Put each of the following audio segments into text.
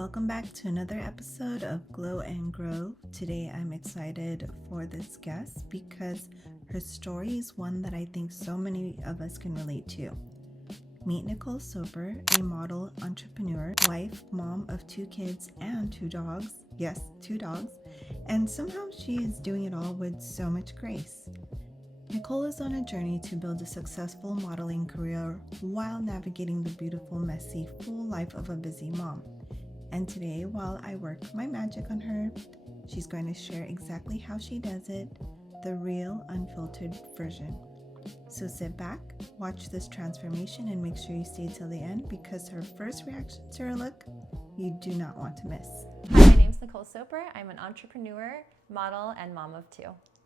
Welcome back to another episode of Glow and Grow. Today I'm excited for this guest because her story is one that I think so many of us can relate to. Meet Nicole Soper, a model, entrepreneur, wife, mom of 2 kids and 2 dogs. Yes, 2 dogs. And somehow she is doing it all with so much grace. Nicole is on a journey to build a successful modeling career while navigating the beautiful, messy, full life of a busy mom. And today, while I work my magic on her, she's going to share exactly how she does it, the real, unfiltered version. So sit back, watch this transformation, and make sure you stay till the end because her first reaction to her look, you do not want to miss. Hi, my name's Nicole Soper. I'm an entrepreneur, model, and mom of 2.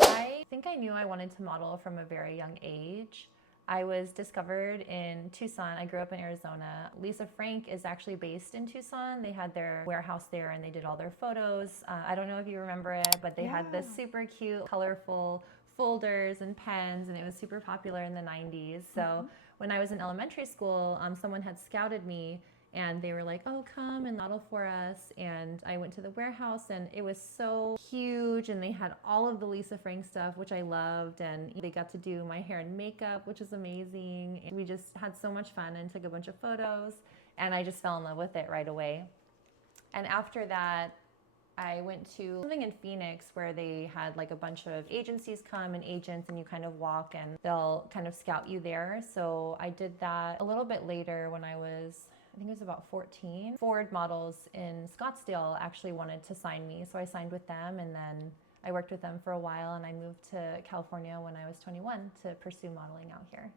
I think I knew I wanted to model from a very young age. I was discovered in Tucson. I grew up in Arizona. Lisa Frank is actually based in Tucson. They had their warehouse there and they did all their photos. I don't know if you remember it, but they had this super cute, colorful folders and pens, and it was super popular in the 90s. So when I was in elementary school, someone had scouted me and they were like, oh, come and model for us. And I went to the warehouse and it was so huge and they had all of the Lisa Frank stuff, which I loved. And they got to do my hair and makeup, which was amazing. And we just had so much fun and took a bunch of photos. And I just fell in love with it right away. And after that, I went to something in Phoenix where they had like a bunch of agencies come and agents, and you kind of walk and they'll kind of scout you there. So I did that a little bit later when I think it was about 14. Ford models in Scottsdale actually wanted to sign me, so I signed with them, and then I worked with them for a while, and I moved to California when I was 21 to pursue modeling out here.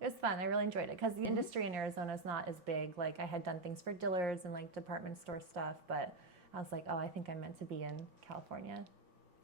It was fun. I really enjoyed it because the industry in Arizona is not as big. Like I had done things for Dillard's and like department store stuff, but I was like, oh, I think I'm meant to be in California.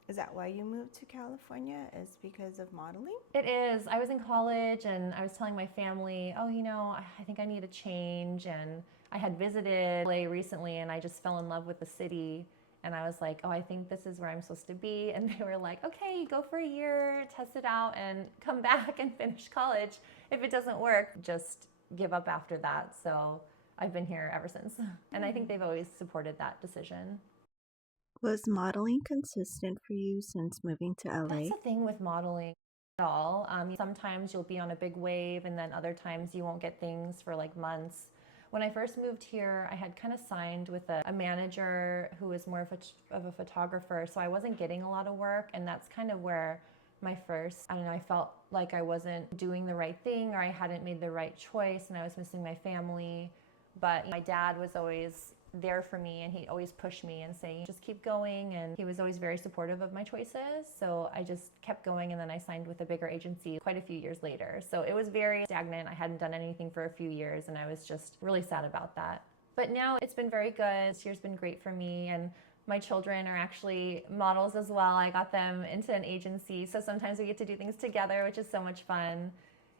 Is that why you moved to California? Is because of modeling? It is. I was in college and I was telling my family, oh, I think I need a change. And I had visited LA recently and I just fell in love with the city. And I was like, oh, I think this is where I'm supposed to be. And they were like, okay, go for a year, test it out, and come back and finish college. If it doesn't work, just give up after that. So I've been here ever since. And I think they've always supported that decision. Was modeling consistent for you since moving to LA? That's the thing with modeling at all. Sometimes you'll be on a big wave and then other times you won't get things for like months. When I first moved here, I had kind of signed with a manager who was more of a photographer, so I wasn't getting a lot of work, and that's kind of where I felt like I wasn't doing the right thing or I hadn't made the right choice and I was missing my family. But my dad was always there for me and he always pushed me and saying, just keep going. And he was always very supportive of my choices. So I just kept going, and then I signed with a bigger agency quite a few years later. So it was very stagnant. I hadn't done anything for a few years and I was just really sad about that. But now it's been very good. This year's been great for me, and my children are actually models as well. I got them into an agency. So sometimes we get to do things together, which is so much fun.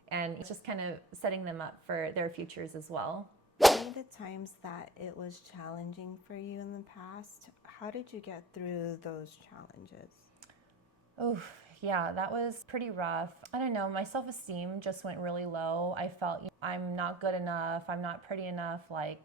And it's just kind of setting them up for their futures as well. Any of the times that it was challenging for you in the past, how did you get through those challenges? Oh, yeah, that was pretty rough. I don't know, my self-esteem just went really low. I felt I'm not good enough, I'm not pretty enough, like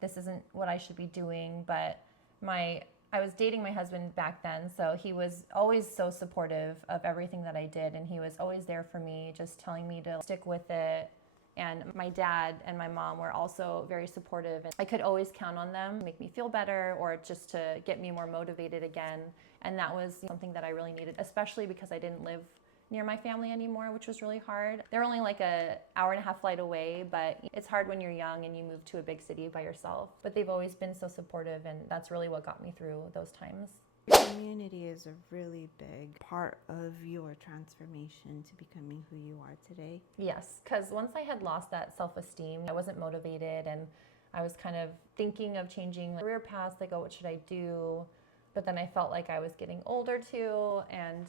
this isn't what I should be doing. But I was dating my husband back then, so he was always so supportive of everything that I did, and he was always there for me, just telling me to stick with it. And my dad and my mom were also very supportive, and I could always count on them to make me feel better or just to get me more motivated again. And that was something that I really needed, especially because I didn't live near my family anymore, which was really hard. They're only like an hour-and-a-half flight away, but it's hard when you're young and you move to a big city by yourself. But they've always been so supportive, and that's really what got me through those times. Your community is a really big part of your transformation to becoming who you are today. Yes, because once I had lost that self-esteem, I wasn't motivated, and I was kind of thinking of changing career paths, like, oh, what should I do? But then I felt like I was getting older too, and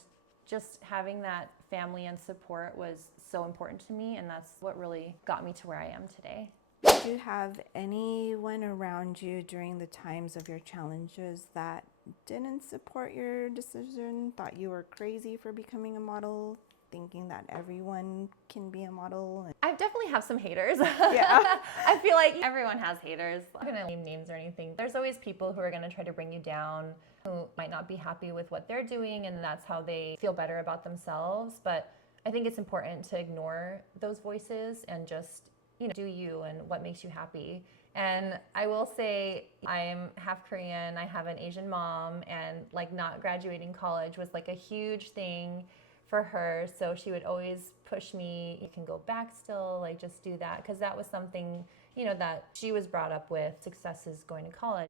just having that family and support was so important to me, and that's what really got me to where I am today. Did you have anyone around you during the times of your challenges that didn't support your decision, thought you were crazy for becoming a model, thinking that everyone can be a model. I definitely have some haters. Yeah. I feel like everyone has haters. I'm not going to name names or anything. There's always people who are going to try to bring you down, who might not be happy with what they're doing, and that's how they feel better about themselves. But I think it's important to ignore those voices and just, do you and what makes you happy. And I will say I'm half Korean, I have an Asian mom, and like not graduating college was like a huge thing for her. So she would always push me, you can go back still, like just do that. Because that was something, that she was brought up with. Success is going to college.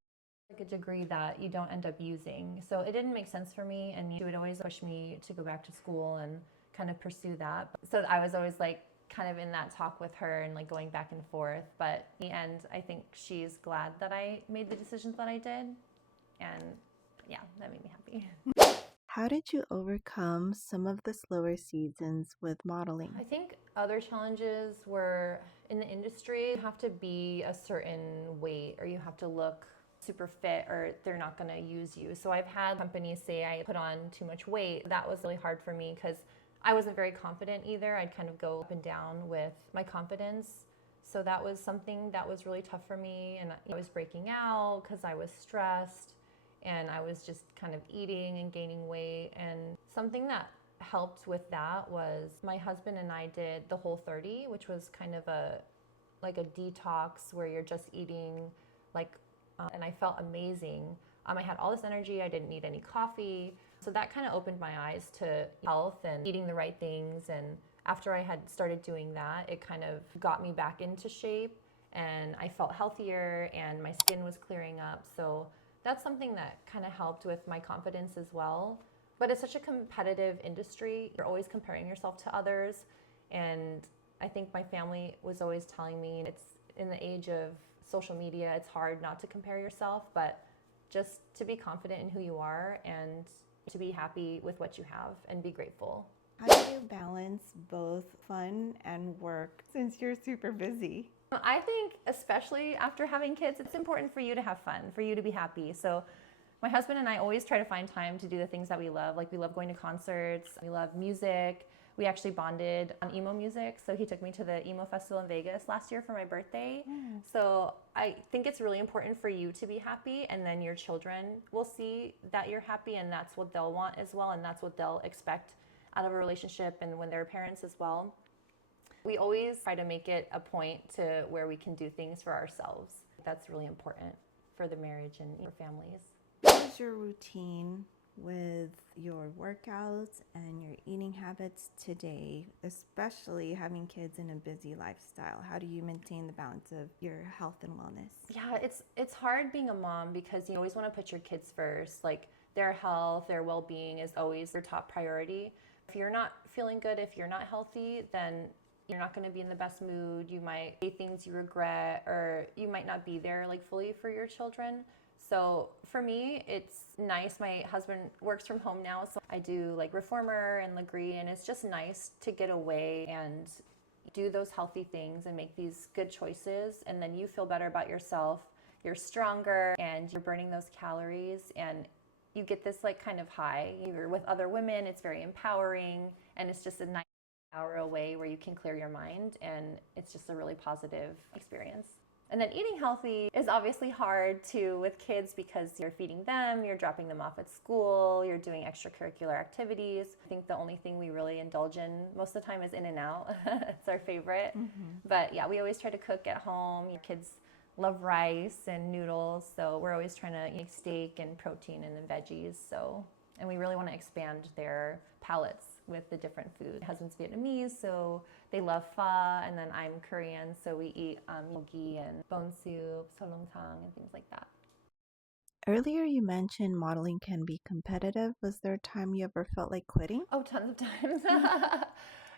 Like a degree that you don't end up using. So it didn't make sense for me. And she would always push me to go back to school and kind of pursue that. So I was always like, kind of in that talk with her and like going back and forth. But in the end, I think she's glad that I made the decisions that I did. And yeah, that made me happy. How did you overcome some of the slower seasons with modeling? I think other challenges were in the industry, you have to be a certain weight or you have to look super fit or they're not going to use you. So I've had companies say I put on too much weight. That was really hard for me because I wasn't very confident either. I'd kind of go up and down with my confidence. So that was something that was really tough for me. And I was breaking out because I was stressed and I was just kind of eating and gaining weight. And something that helped with that was my husband and I did the Whole30, which was kind of a detox where you're just eating and I felt amazing. I had all this energy. I didn't need any coffee. So that kind of opened my eyes to health and eating the right things. And after I had started doing that, it kind of got me back into shape and I felt healthier and my skin was clearing up. So that's something that kind of helped with my confidence as well. But it's such a competitive industry. You're always comparing yourself to others. And I think my family was always telling me it's in the age of social media, it's hard not to compare yourself, but just to be confident in who you are and to be happy with what you have and be grateful. How do you balance both fun and work since you're super busy? I think especially after having kids, it's important for you to have fun, for you to be happy. So my husband and I always try to find time to do the things that we love. Like we love going to concerts, we love music. We actually bonded on emo music. So he took me to the emo festival in Vegas last year for my birthday. So I think it's really important for you to be happy and then your children will see that you're happy and that's what they'll want as well. And that's what they'll expect out of a relationship and when they're parents as well. We always try to make it a point to where we can do things for ourselves. That's really important for the marriage and your families. What is your routine with your workouts and your eating habits today, especially having kids in a busy lifestyle? How do you maintain the balance of your health and wellness? Yeah, it's hard being a mom because you always want to put your kids first. Like their health, their well-being is always your top priority. If you're not feeling good, if you're not healthy, then you're not going to be in the best mood. You might say things you regret or you might not be there like fully for your children. So for me, it's nice. My husband works from home now, so I do like Reformer and Legree, and it's just nice to get away and do those healthy things and make these good choices. And then you feel better about yourself. You're stronger and you're burning those calories and you get this like kind of high. You're with other women. It's very empowering and it's just a nice hour away where you can clear your mind and it's just a really positive experience. And then eating healthy is obviously hard too with kids because you're feeding them, you're dropping them off at school, you're doing extracurricular activities. I think the only thing we really indulge in most of the time is In-N-Out. It's our favorite. But yeah, we always try to cook at home. Your kids love rice and noodles, so we're always trying to make steak and protein and then veggies. And we really want to expand their palates with the different food. My husband's Vietnamese, so they love pho, and then I'm Korean, so we eat yogi and bone soup, solongtang, and things like that. Earlier you mentioned modeling can be competitive. Was there a time you ever felt like quitting? Oh, tons of times.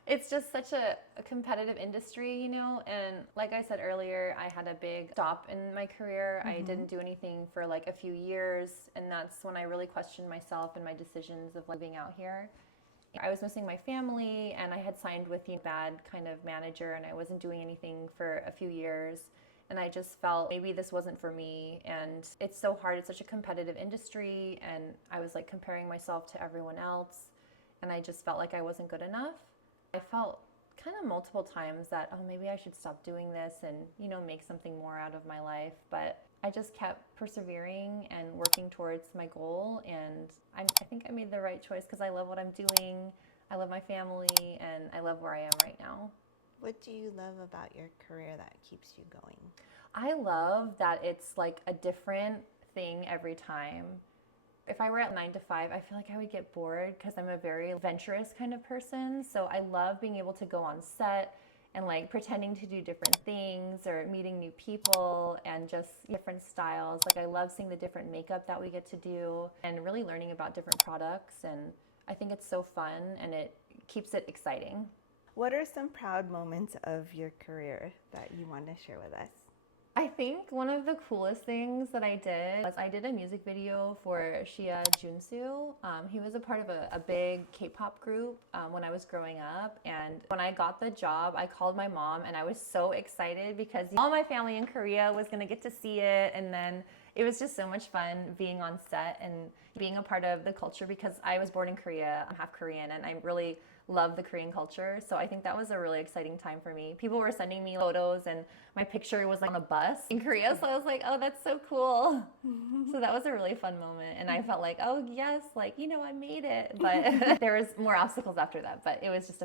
It's just such a competitive industry, and like I said earlier, I had a big stop in my career. I didn't do anything for like a few years, and that's when I really questioned myself and my decisions of living out here. I was missing my family and I had signed with a bad kind of manager and I wasn't doing anything for a few years. And I just felt maybe this wasn't for me. And it's so hard. It's such a competitive industry. And I was like comparing myself to everyone else. And I just felt like I wasn't good enough. I felt kind of multiple times that, oh, maybe I should stop doing this and, make something more out of my life. But I just kept persevering and working towards my goal. And I think I made the right choice because I love what I'm doing. I love my family and I love where I am right now. What do you love about your career that keeps you going? I love that it's like a different thing every time. If I were at 9 to 5, I feel like I would get bored because I'm a very adventurous kind of person. So I love being able to go on set and like pretending to do different things or meeting new people and just different styles. Like I love seeing the different makeup that we get to do and really learning about different products. And I think it's so fun and it keeps it exciting. What are some proud moments of your career that you want to share with us? I think one of the coolest things that I did was I did a music video for Shia Junsu. He was a part of a big K-pop group when I was growing up. And when I got the job, I called my mom and I was so excited because all my family in Korea was going to get to see it. And then it was just so much fun being on set and being a part of the culture because I was born in Korea. I'm half Korean and I really love the Korean culture. So I think that was a really exciting time for me. People were sending me photos and my picture was like on a bus in Korea. So I was like, oh, that's so cool. So that was a really fun moment. And I felt like, oh yes, like, I made it. But there was more obstacles after that, but it was just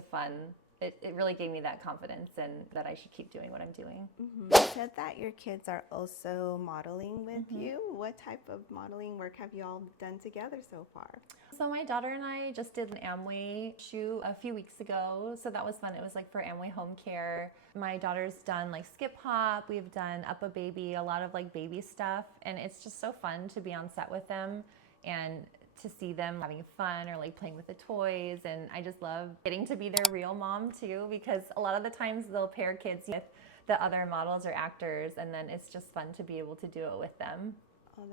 it really gave me that confidence and that I should keep doing what I'm doing. You said that your kids are also modeling with you. What type of modeling work have you all done together so far? So my daughter and I just did an Amway shoot a few weeks ago. So that was fun. It was like for Amway Home Care. My daughter's done like skip hop. We've done Up a Baby, a lot of like baby stuff. And it's just so fun to be on set with them and to see them having fun or like playing with the toys. And I just love getting to be their real mom too, because a lot of the times they'll pair kids with the other models or actors. And then it's just fun to be able to do it with them. Oh,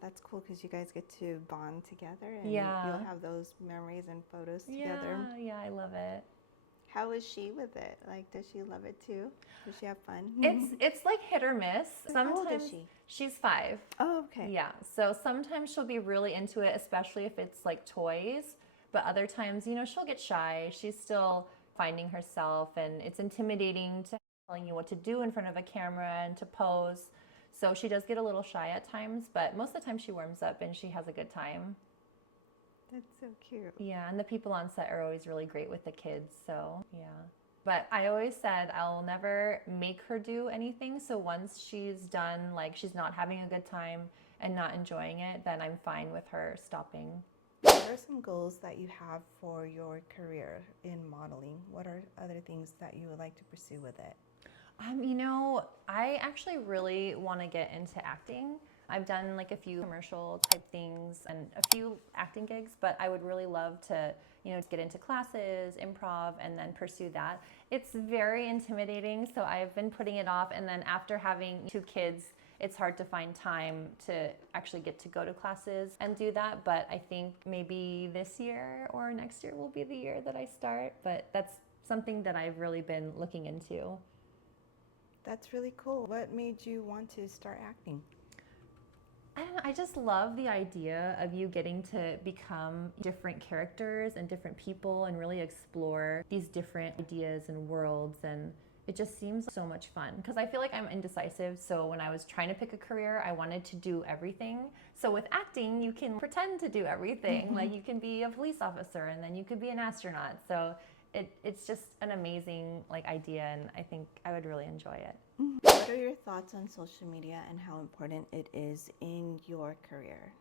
that's cool because you guys get to bond together and you'll have those memories and photos together. Yeah, I love it. How is she with it? Like, does she love it too? Does she have fun? It's like hit or miss. Sometimes, how old is she? She's 5. Oh, okay. Yeah, so sometimes she'll be really into it, especially if it's like toys. But other times, she'll get shy. She's still finding herself and it's intimidating to telling you what to do in front of a camera and to pose. So she does get a little shy at times, but most of the time she warms up and she has a good time. That's so cute. Yeah, and the people on set are always really great with the kids, so yeah. But I always said I'll never make her do anything, so once she's done, like she's not having a good time and not enjoying it, then I'm fine with her stopping. What are some goals that you have for your career in modeling? What are other things that you would like to pursue with it? I actually really want to get into acting. I've done like a few commercial type things and a few acting gigs, but I would really love to, get into classes, improv, and then pursue that. It's very intimidating, so I've been putting it off. And then after having 2 kids, it's hard to find time to actually get to go to classes and do that. But I think maybe this year or next year will be the year that I start. But that's something that I've really been looking into. That's really cool. What made you want to start acting? I don't know, I just love the idea of you getting to become different characters and different people and really explore these different ideas and worlds. And it just seems so much fun because I feel like I'm indecisive. So when I was trying to pick a career, I wanted to do everything. So with acting, you can pretend to do everything. Like you can be a police officer and then you could be an astronaut. So it's just an amazing idea, and I think I would really enjoy it. What are your thoughts on social media and how important it is in your career?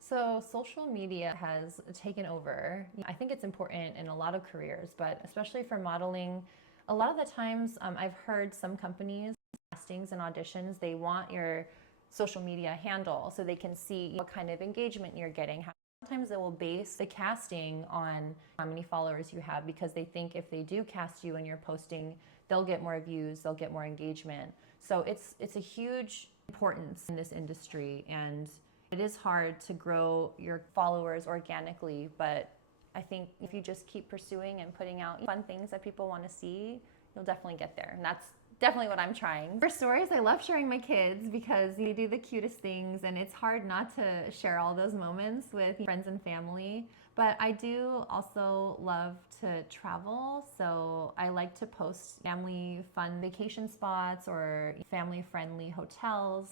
So social media has taken over. I think it's important in a lot of careers, but especially for modeling, a lot of the times I've heard some companies, castings and auditions, they want your social media handle so they can see what kind of engagement you're getting. Sometimes they will base the casting on how many followers you have because they think if they do cast you and you're posting, they'll get more views, they'll get more engagement. So it's a huge importance in this industry, and it is hard to grow your followers organically, but I think if you just keep pursuing and putting out fun things that people want to see, you'll definitely get there. And that's definitely what I'm trying. For stories, I love sharing my kids because they do the cutest things, and it's hard not to share all those moments with friends and family. But I do also love to travel, so I like to post family fun vacation spots or family friendly hotels.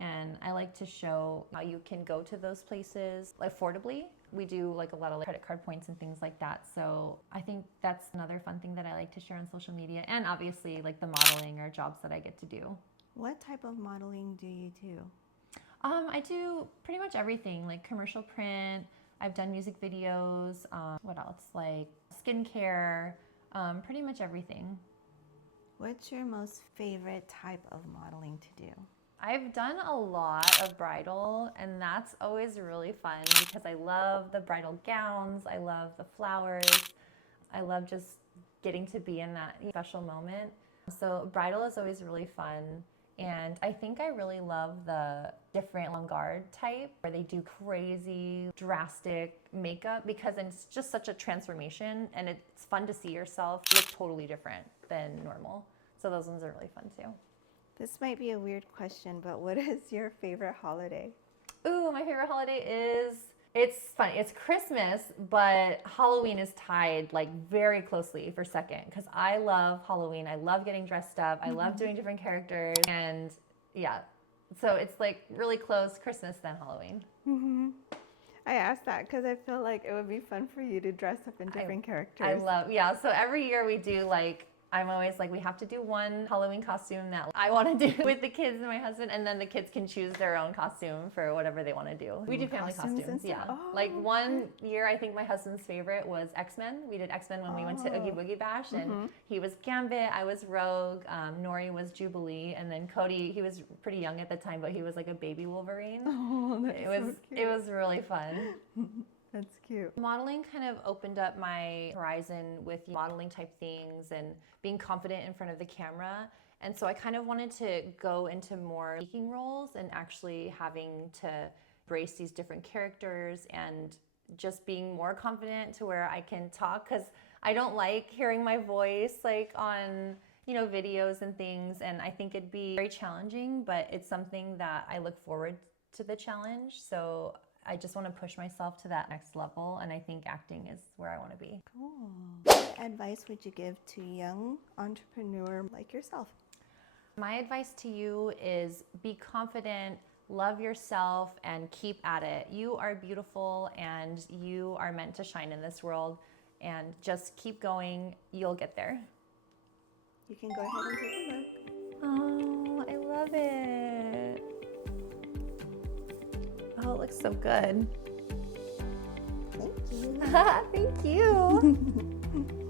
And I like to show how you can go to those places affordably. We do like a lot of credit card points and things like that. So I think that's another fun thing that I like to share on social media. And obviously like the modeling or jobs that I get to do. What type of modeling do you do? I do pretty much everything, like commercial print. I've done music videos. What else? Like skincare, pretty much everything. What's your most favorite type of modeling to do? I've done a lot of bridal, and that's always really fun because I love the bridal gowns, I love the flowers, I love just getting to be in that special moment. So bridal is always really fun, and I think I really love the different avant-garde type where they do crazy, drastic makeup because it's just such a transformation, and it's fun to see yourself look totally different than normal. So those ones are really fun too. This might be a weird question, but what is your favorite holiday? Ooh, my favorite holiday is, it's funny, it's Christmas, but Halloween is tied like very closely for second because I love Halloween. I love getting dressed up. I love doing different characters. And yeah, so it's like really close, Christmas then Halloween. Mm-hmm. I asked that because I feel like it would be fun for you to dress up in different characters. I love, yeah. So every year we do like, I'm always like, we have to do one Halloween costume that I want to do with the kids and my husband, and then the kids can choose their own costume for whatever they want to do. We do family costumes, yeah. Oh, like one year, I think my husband's favorite was X-Men. We did X-Men when we went to Oogie Boogie Bash, and he was Gambit, I was Rogue, Nori was Jubilee, and then Cody, he was pretty young at the time, but he was like a baby Wolverine. Oh, that's so cute. It was really fun. That's cute. Modeling kind of opened up my horizon with modeling type things and being confident in front of the camera. And so I kind of wanted to go into more speaking roles and actually having to embrace these different characters and just being more confident to where I can talk, because I don't like hearing my voice like on videos and things, and I think it'd be very challenging, but it's something that I look forward to the challenge. So I just want to push myself to that next level, and I think acting is where I want to be. Cool. What advice would you give to a young entrepreneur like yourself? My advice to you is be confident, love yourself, and keep at it. You are beautiful, and you are meant to shine in this world, and just keep going. You'll get there. You can go ahead and take a look. Oh, I love it. Oh, it looks so good. Thank you. Thank you.